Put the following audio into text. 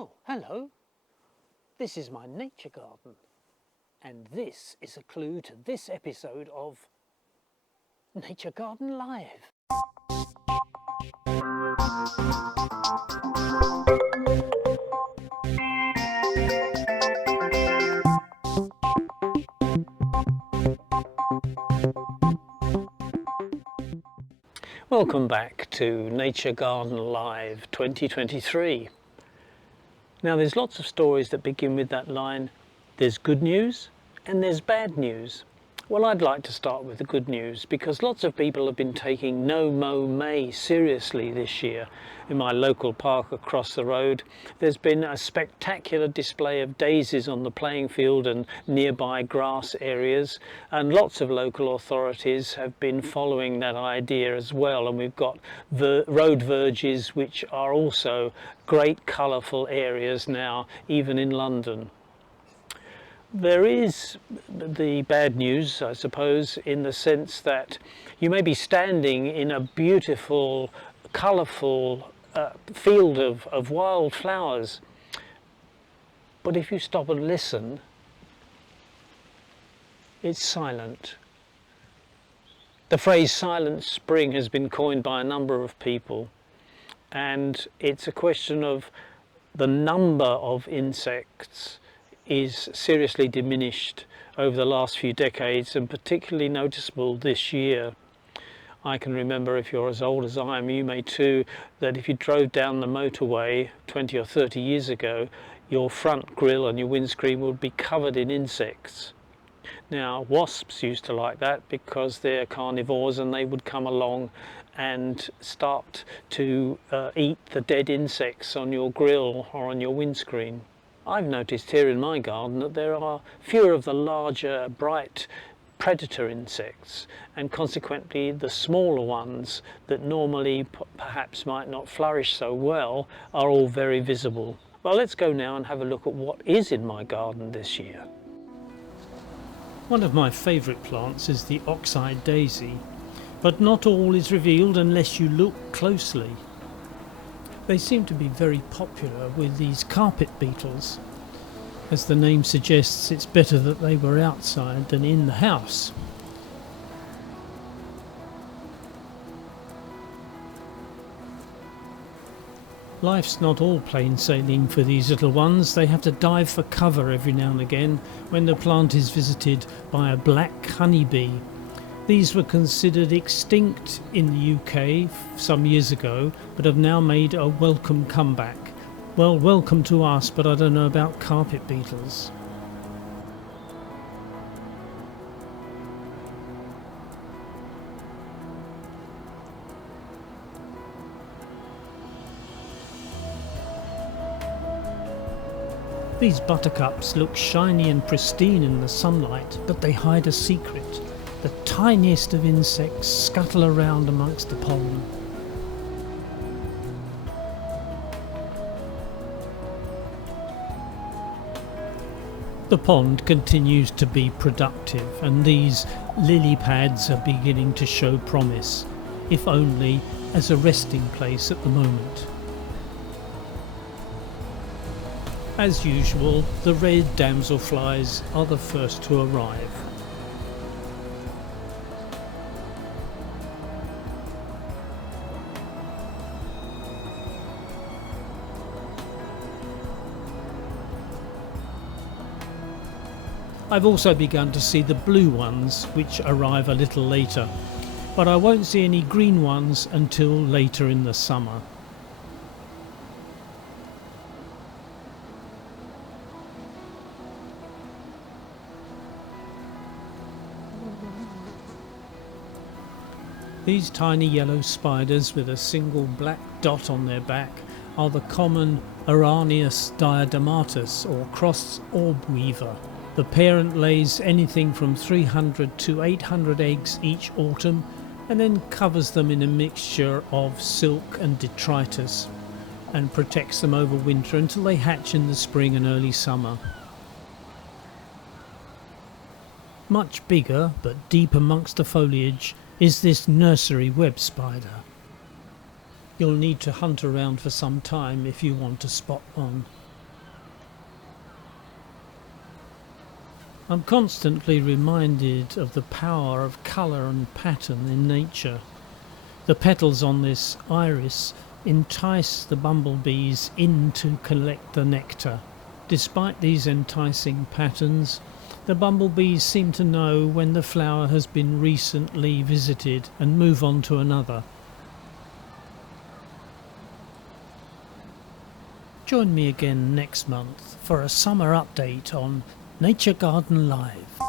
Oh, hello. This is my nature garden, and this is a clue to this episode of Nature Garden Live. Welcome back to Nature Garden Live 2023. Now there's lots of stories that begin with that line, there's good news and there's bad news. Well, I'd like to start with the good news because lots of people have been taking No Mow May seriously this year. In my local park across the road, there's been a spectacular display of daisies on the playing field and nearby grass areas, and lots of local authorities have been following that idea as well, and we've got road verges which are also great colourful areas now, even in London. There is the bad news, I suppose, in the sense that you may be standing in a beautiful, colourful field of wild flowers, but if you stop and listen, it's silent. The phrase silent spring has been coined by a number of people, and it's a question of the number of insects is seriously diminished over the last few decades, and particularly noticeable this year. I can remember, if you're as old as I am, you may too, that if you drove down the motorway 20 or 30 years ago, your front grille and your windscreen would be covered in insects. Now, wasps used to like that because they're carnivores, and they would come along and start to eat the dead insects on your grille or on your windscreen. I've noticed here in my garden that there are fewer of the larger, bright predator insects, and consequently the smaller ones that normally perhaps might not flourish so well are all very visible. Well, let's go now and have a look at what is in my garden this year. One of my favourite plants is the ox-eyed daisy, but not all is revealed unless you look closely. They seem to be very popular with these carpet beetles. As the name suggests, it's better that they were outside than in the house. Life's not all plain sailing for these little ones. They have to dive for cover every now and again when the plant is visited by a black honeybee. These were considered extinct in the UK some years ago, but have now made a welcome comeback. Well, welcome to us, but I don't know about carpet beetles. These buttercups look shiny and pristine in the sunlight, but they hide a secret. The tiniest of insects scuttle around amongst the pollen. The pond continues to be productive, and these lily pads are beginning to show promise, if only as a resting place at the moment. As usual, the red damselflies are the first to arrive. I've also begun to see the blue ones, which arrive a little later, but I won't see any green ones until later in the summer. These tiny yellow spiders with a single black dot on their back are the common Araneus diadematus, or cross orb weaver. The parent lays anything from 300 to 800 eggs each autumn, and then covers them in a mixture of silk and detritus and protects them over winter until they hatch in the spring and early summer. Much bigger, but deep amongst the foliage, is this nursery web spider. You'll need to hunt around for some time if you want to spot one. I'm constantly reminded of the power of colour and pattern in nature. The petals on this iris entice the bumblebees in to collect the nectar. Despite these enticing patterns, the bumblebees seem to know when the flower has been recently visited and move on to another. Join me again next month for a summer update on Nature Garden Live.